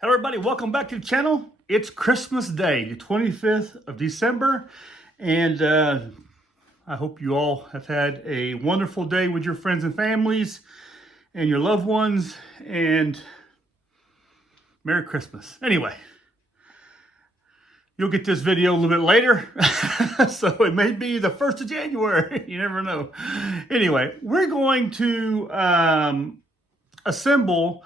Hello everybody, welcome back to the channel. It's Christmas Day, the 25th of December, and I hope you all have had a wonderful day with your friends and families and your loved ones, and Merry Christmas. Anyway, you'll get this video a little bit later, so it may be the 1st of January, you never know. Anyway, we're going to assemble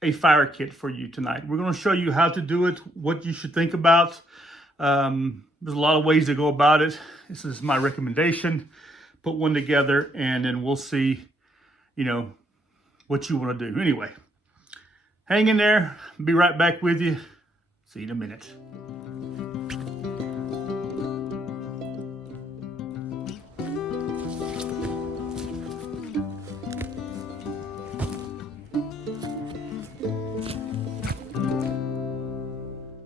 a fire kit for you tonight. We're going to show you how to do it, what you should think about. There's a lot of ways to go about it. This is my recommendation. Put one together and then we'll see, what you want to do. Anyway, hang in there. Be right back with you. See you in a minute.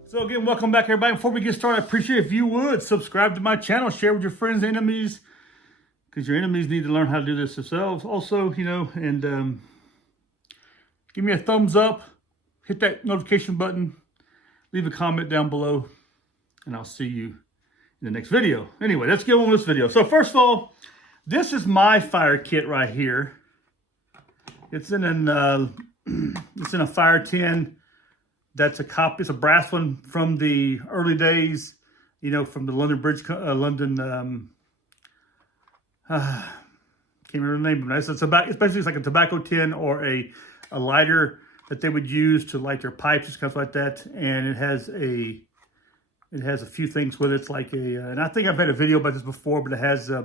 So again, welcome back everybody. Before we get started, I appreciate if you would subscribe to my channel, share with your friends and enemies, because your enemies need to learn how to do this themselves. Also, and give me a thumbs up, hit that notification button, leave a comment down below, and I'll see you in the next video. Anyway, let's get on with this video. So first of all, this is my fire kit right here. It's in a fire tin. That's a copy. It's a brass one from the early days, from the London Bridge, can't remember the name of it. It's basically like a tobacco tin or a lighter that they would use to light their pipes and stuff like that. And it has a few things with it. It's like and I think I've had a video about this before, but it has a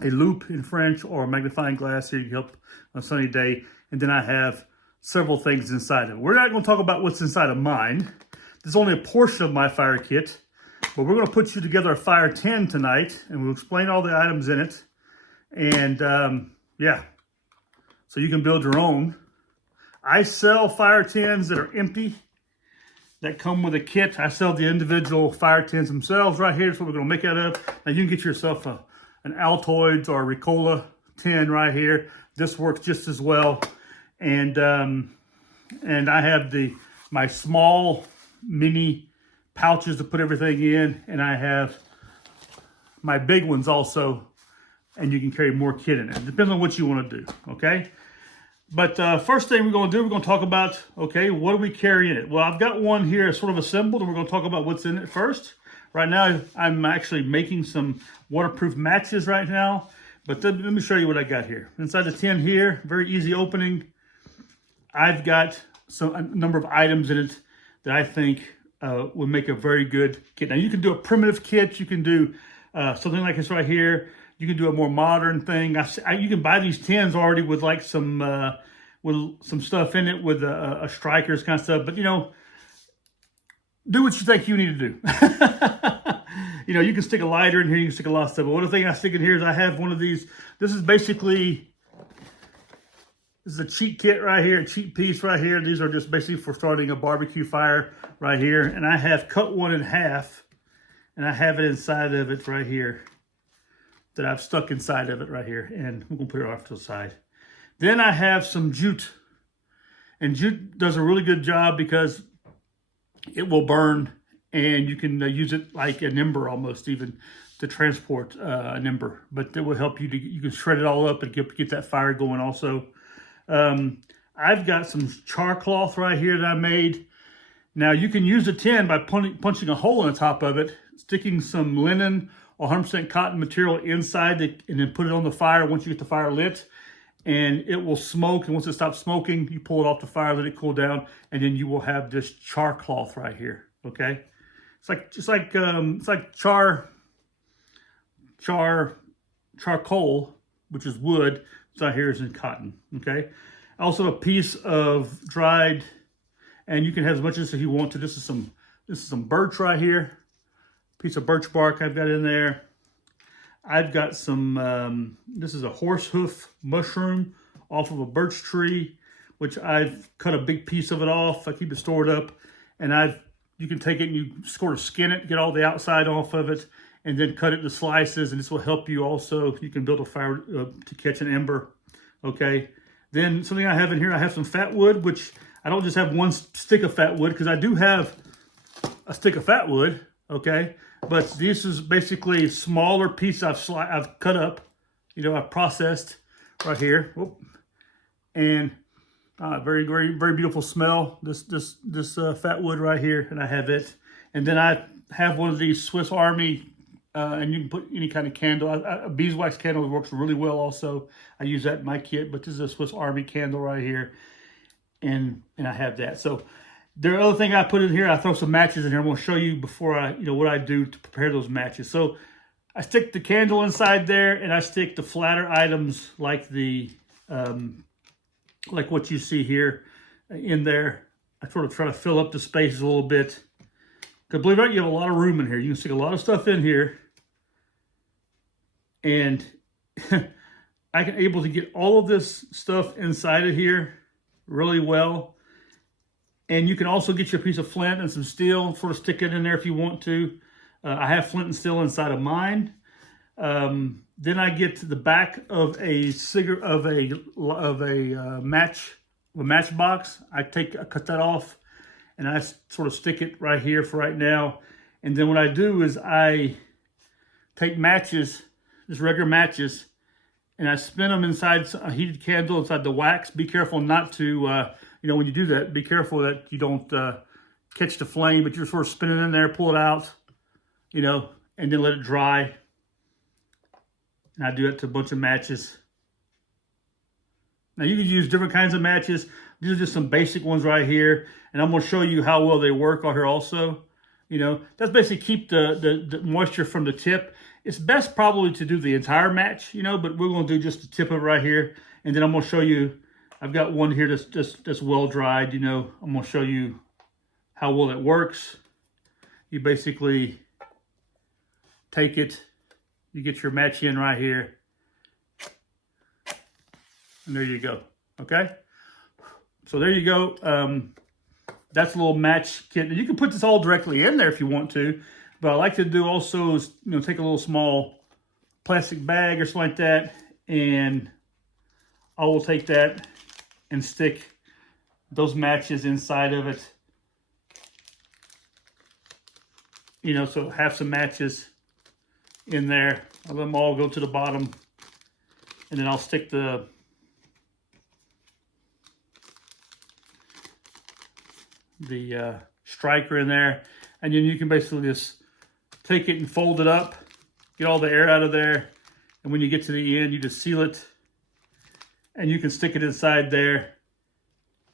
loupe in French, or a magnifying glass here. You can help on a sunny day. And then I have several things inside of it. We're not going to talk about what's inside of mine. This is only a portion of my fire kit, but we're going to put you together a fire tin tonight, and we'll explain all the items in it. And yeah, so you can build your own. I sell fire tins that are empty, that come with a kit. I sell the individual fire tins themselves right here. That's what we're going to make out of. Now you can get yourself an Altoids or a Ricola tin right here. This works just as well. And I have my small mini pouches to put everything in, and I have my big ones also, and you can carry more kit in it. It depends on what you want to do, okay? But first thing we're going to do, we're going to talk about, okay, what do we carry in it? Well, I've got one here sort of assembled, and we're going to talk about what's in it first. Right now, I'm actually making some waterproof matches right now, but let me show you what I got here. Inside the tin here, very easy opening. I've got a number of items in it that I think will make a very good kit. Now, you can do a primitive kit. You can do something like this right here. You can do a more modern thing. You can buy these tins already with like some stuff in it, with a strikers kind of stuff. But, do what you think you need to do. You can stick a lighter in here. You can stick a lot of stuff. But one of the things I stick in here is I have one of these. This is a cheat kit right here, a cheat piece right here. These are just basically for starting a barbecue fire right here. And I have cut one in half, and I have it inside of it right here, that I've stuck inside of it right here. And we're going to put it off to the side. Then I have some jute. And jute does a really good job because it will burn, and you can use it like an ember almost, even to transport an ember. But it will help you you can shred it all up and get that fire going also. I've got some char cloth right here that I made. Now you can use the tin by punching a hole in the top of it, sticking some linen or 100% cotton material inside it, and then put it on the fire once you get the fire lit, and it will smoke. And once it stops smoking, you pull it off the fire, let it cool down, and then you will have this char cloth right here. Okay, it's like charcoal, which is wood. So here is in cotton, okay? Also a piece of dried, and you can have as much as you want to. This is some birch right here. Piece of birch bark I've got in there. I've got some, this is a horse hoof mushroom off of a birch tree, which I've cut a big piece of it off. I keep it stored up, and you can take it and you sort of skin it, get all the outside off of it, and then cut it into slices, and this will help you also. You can build a fire to catch an ember, okay? Then something I have in here, I have some fat wood, which I don't just have one stick of fat wood, because I do have a stick of fat wood, okay? But this is basically a smaller piece I've cut up, you know, I've processed right here. Whoop. And very, very, very beautiful smell. This fat wood right here, and I have it. And then I have one of these Swiss Army, and you can put any kind of candle. A beeswax candle works really well also. I use that in my kit, but this is a Swiss Army candle right here. And I have that. So the other thing I put in here, I throw some matches in here. I'm going to show you before what I do to prepare those matches. So I stick the candle inside there, and I stick the flatter items like like what you see here in there. I sort of try to fill up the spaces a little bit. Because believe it or not, you have a lot of room in here. You can stick a lot of stuff in here. And I can able to get all of this stuff inside of here really well. And you can also get your piece of flint and some steel, sort of stick it in there if you want to. I have flint and steel inside of mine. Then I get to the back of a matchbox. I cut that off, and I sort of stick it right here for right now. And then what I do is I take matches, just regular matches, and I spin them inside a heated candle inside the wax. Be careful not to, when you do that, be careful that you don't catch the flame, but you're sort of spinning in there, pull it out, and then let it dry. And I do it to a bunch of matches. Now you can use different kinds of matches. These are just some basic ones right here. And I'm going to show you how well they work on here also. That's basically keep the moisture from the tip. It's best probably to do the entire match, but we're going to do just the tip of it right here. And then I'm going to show you, I've got one here that's well dried, I'm going to show you how well it works. You basically take it, you get your match in right here, and there you go, okay? So there you go. That's a little match kit. And you can put this all directly in there if you want to, but I like to do also is, take a little small plastic bag or something like that, and I will take that and stick those matches inside of it. So have some matches in there. I'll let them all go to the bottom, and then I'll stick the striker in there, and then you can basically just take it and fold it up, get all the air out of there, and when you get to the end, you just seal it, and you can stick it inside there,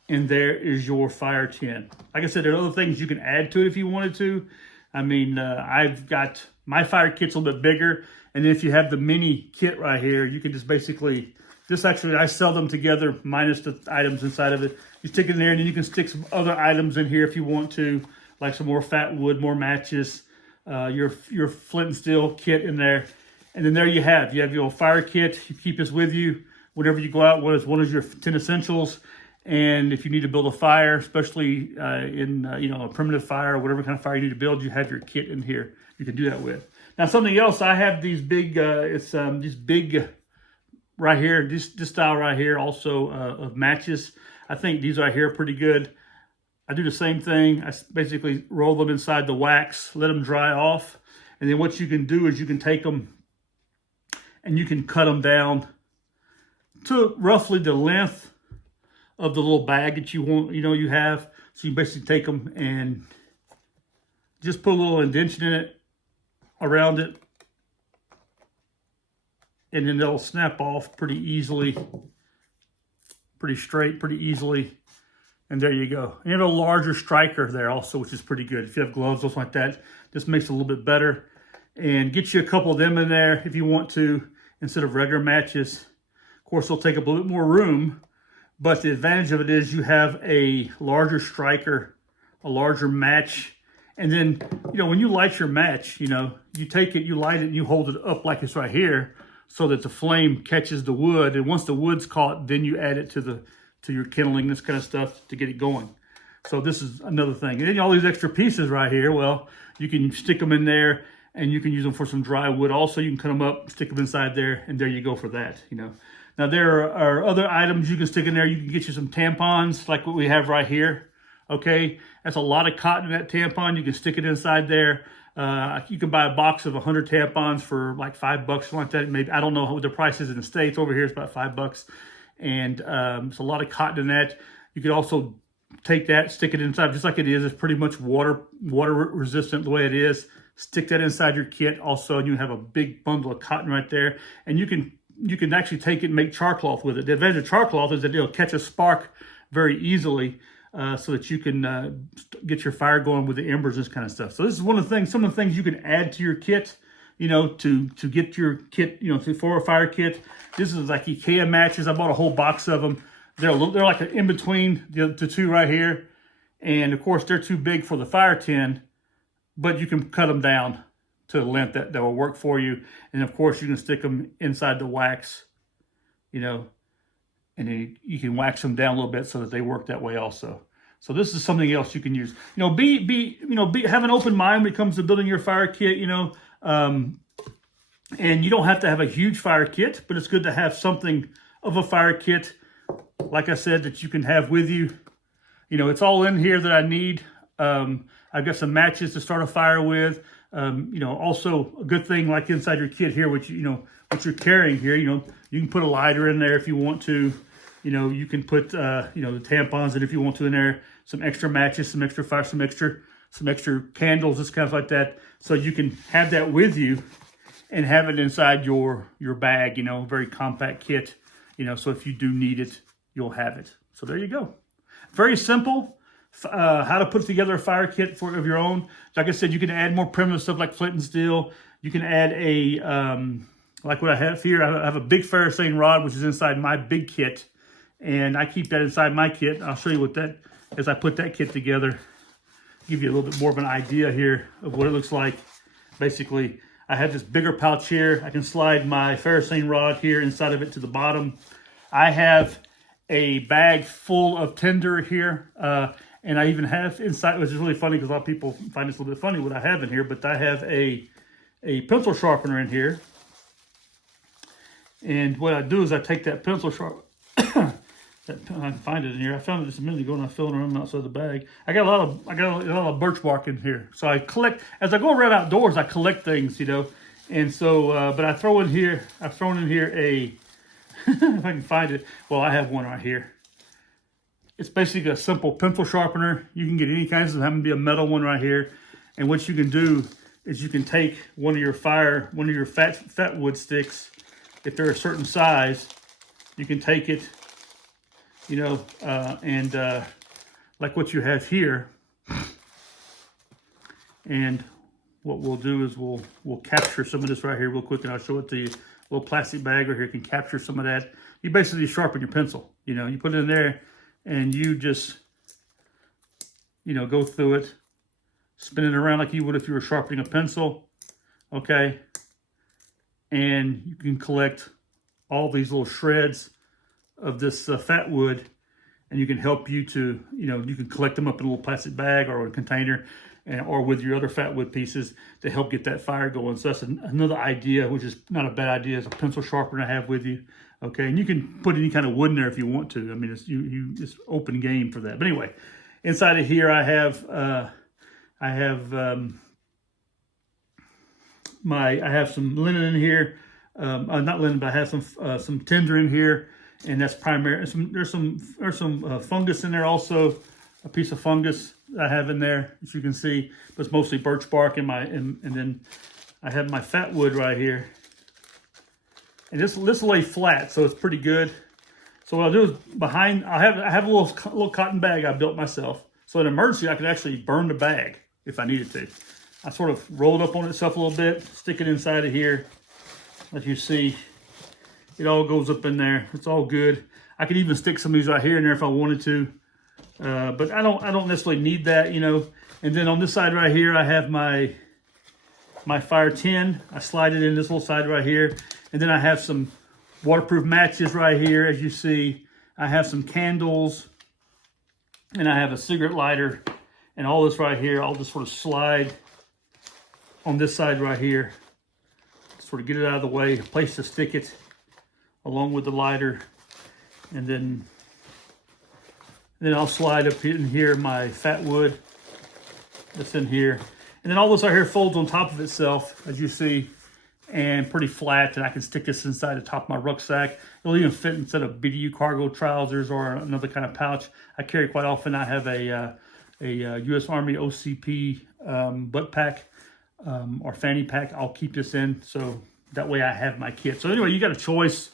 and there is your fire tin. Like I said, there are other things you can add to it if you wanted to. I mean, I've got my fire kit's a little bit bigger, and then if you have the mini kit right here, you can just basically, I sell them together minus the items inside of it. You stick it in there, and then you can stick some other items in here if you want to, like some more fat wood, more matches, your flint and steel kit in there. And then there you have your fire kit. You keep this with you whenever you go out. One is your 10 essentials. And if you need to build a fire, especially in a primitive fire or whatever kind of fire you need to build, you have your kit in here. You can do that with. Now something else, I have these big, these big right here, this style right here, also of matches. I think these right here are pretty good. I do the same thing. I basically roll them inside the wax, let them dry off, and then what you can do is you can take them and you can cut them down to roughly the length of the little bag that you want, you have. So you basically take them and just put a little indentation in it, around it, and then they'll snap off pretty easily, pretty straight, pretty easily. And there you go. And you have a larger striker there also, which is pretty good. If you have gloves, something like that, this makes it a little bit better. And get you a couple of them in there if you want to, instead of regular matches. Of course, they'll take up a little bit more room, but the advantage of it is you have a larger striker, a larger match. And then, when you light your match, you take it, you light it, and you hold it up like it's right here so that the flame catches the wood. And once the wood's caught, then you add it to your kindling, this kind of stuff, to get it going. So this is another thing. And then all these extra pieces right here, well, you can stick them in there, and you can use them for some dry wood. Also, you can cut them up, stick them inside there, and there you go for that, Now there are other items you can stick in there. You can get you some tampons like what we have right here. Okay, that's a lot of cotton in that tampon. You can stick it inside there. You can buy a box of 100 tampons for like $5, something like that. Maybe, I don't know what the price is in the States. Over here it's about $5. And it's a lot of cotton in that. You could also take that, stick it inside just like it is. It's pretty much water resistant the way it is. Stick that inside your kit also, and you have a big bundle of cotton right there. And you can actually take it and make char cloth with it. The advantage of char cloth is that it'll catch a spark very easily, so that you can get your fire going with the embers and this kind of stuff. So this is some of the things you can add to your kit, to get your kit, for a fire kit. This is like IKEA matches. I bought a whole box of them. They're like in between the two right here. And of course they're too big for the fire tin, but you can cut them down to the length that will work for you. And of course you can stick them inside the wax, and then you can wax them down a little bit so that they work that way also. So this is something else you can use. Have an open mind when it comes to building your fire kit, and you don't have to have a huge fire kit, but it's good to have something of a fire kit, like I said, that you can have with you. It's all in here that I need. I've got some matches to start a fire with. Also a good thing, like inside your kit here, which what you're carrying here, you can put a lighter in there if you want to. You can put the tampons in if you want to in there, some extra matches, some extra fire, some extra candles, this kind of like that. So you can have that with you and have it inside your bag, very compact kit, so if you do need it, you'll have it. So there you go. Very simple. How to put together a fire kit of your own. Like I said, you can add more primitive stuff like flint and steel. You can add like what I have here. I have a big ferrocene rod, which is inside my big kit. And I keep that inside my kit. I'll show you as I put that kit together, give you a little bit more of an idea here of what it looks like. Basically, I have this bigger pouch here. I can slide my ferrocene rod here inside of it to the bottom. I have a bag full of tinder here. And I even have inside, which is really funny because a lot of people find this a little bit funny what I have in here, but I have a pencil sharpener in here. And what I do is I take that pencil sharpener, I can find it in here. I found it just a minute ago and I filled it around outside the bag. I got a lot of birch bark in here. So I collect, as I go around outdoors, I collect things, And so, but I've thrown in here a, if I can find it, well, I have one right here. It's basically a simple pencil sharpener. You can get any kinds of, having to be a metal one right here. And what you can do is you can take one of your fat wood sticks, if they're a certain size, you can take it, like what you have here. And what we'll do is we'll capture some of this right here real quick, and I'll show it to you. A little plastic bag right here can capture some of that. You basically sharpen your pencil. You put it in there, and you just, go through it, spin it around like you would if you were sharpening a pencil, okay? And you can collect all these little shreds of this fat wood, and you can help you to, you can collect them up in a little plastic bag or a container, or with your other fat wood pieces to help get that fire going. So that's another idea, which is not a bad idea, is a pencil sharpener I have with you. Okay, and you can put any kind of wood in there if you want to. I mean, it's open game for that. But anyway, inside of here I have some linen in here. Not linen, but I have some tinder in here, and that's primary. There's some fungus in there also, a piece of fungus I have in there, as you can see. But it's mostly birch bark and then I have my fat wood right here. And this lay flat, so it's pretty good. So what I'll do is I have a little cotton bag I built myself. So in an emergency, I could actually burn the bag if I needed to. I sort of rolled up on itself a little bit, stick it inside of here. As you see, it all goes up in there. It's all good. I could even stick some of these right here in there if I wanted to. But I don't necessarily need that, And then on this side right here, I have my fire tin. I slide it in this little side right here. And then I have some waterproof matches right here, as you see. I have some candles, and I have a cigarette lighter, and all this right here, I'll just sort of slide on this side right here. Sort of get it out of the way, a place to stick it along with the lighter. And then I'll slide up in here my fat wood that's in here. And then all this right here folds on top of itself, as you see, and pretty flat. And I can stick this inside the top of my rucksack. It'll even fit instead of BDU cargo trousers or another kind of pouch I carry quite often. I have a U.S. Army OCP butt pack or fanny pack. I'll keep this in, so that way I have my kit. So anyway, you got a choice.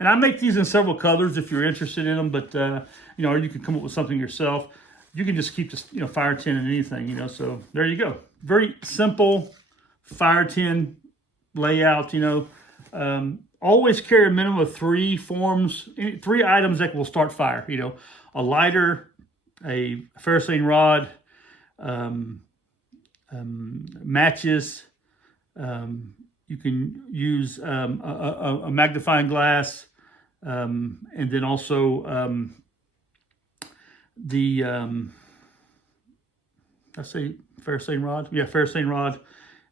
And I make these in several colors if you're interested in them, but you know, or you can come up with something yourself. You can just keep this, you know, fire tin in anything, you know. So there you go. Very simple fire tin layout, you know. Always carry a minimum of 3 items that will start fire. You know, a lighter, a ferrocene rod, matches. You can use a magnifying glass, and then also let's say ferrocene rod. Yeah, ferrocene rod.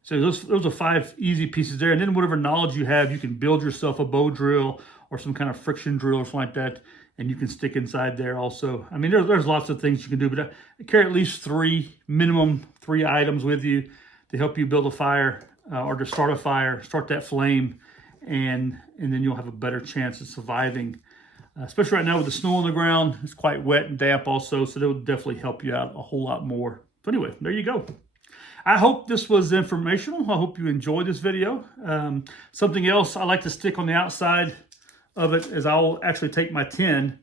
So those are 5 easy pieces there. And then whatever knowledge you have, you can build yourself a bow drill or some kind of friction drill or something like that, and you can stick inside there also. I mean, there's lots of things you can do, but carry at least minimum 3 items with you to help you build a fire or to start a fire, start that flame, and then you'll have a better chance of surviving. Especially right now with the snow on the ground, it's quite wet and damp also, so that would definitely help you out a whole lot more. So anyway, there you go. I hope this was informational. I hope you enjoyed this video. Something else I like to stick on the outside of it is I'll actually take my tin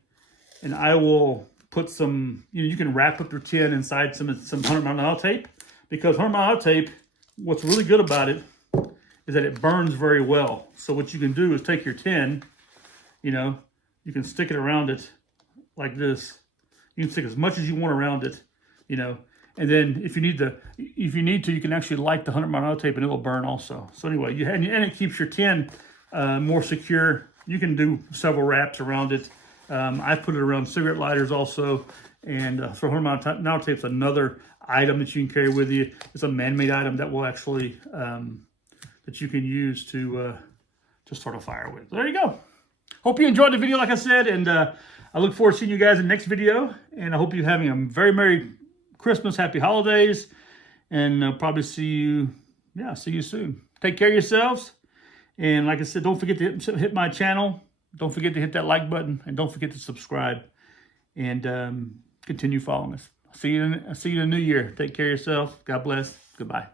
and I will put some, you know, you can wrap up your tin inside some 100-mile tape, because 100-mile tape, what's really good about it is that it burns very well. So what you can do is take your tin, you know, you can stick it around it like this. You can stick as much as you want around it, you know. And then if you need to, you can actually light the 100-mile tape and it'll burn also. So anyway, and it keeps your tin more secure. You can do several wraps around it. I put it around cigarette lighters also. And so 100-mile tape is another item that you can carry with you. It's a man-made item that will actually, that you can use to start a fire with. So there you go. Hope you enjoyed the video, like I said, and I look forward to seeing you guys in the next video. And I hope you're having a very Merry Christmas, Happy Holidays, and I'll probably see you soon. Take care of yourselves, and like I said, don't forget to hit my channel. Don't forget to hit that like button, and don't forget to subscribe, and continue following us. See you in the new year. Take care of yourself. God bless. Goodbye.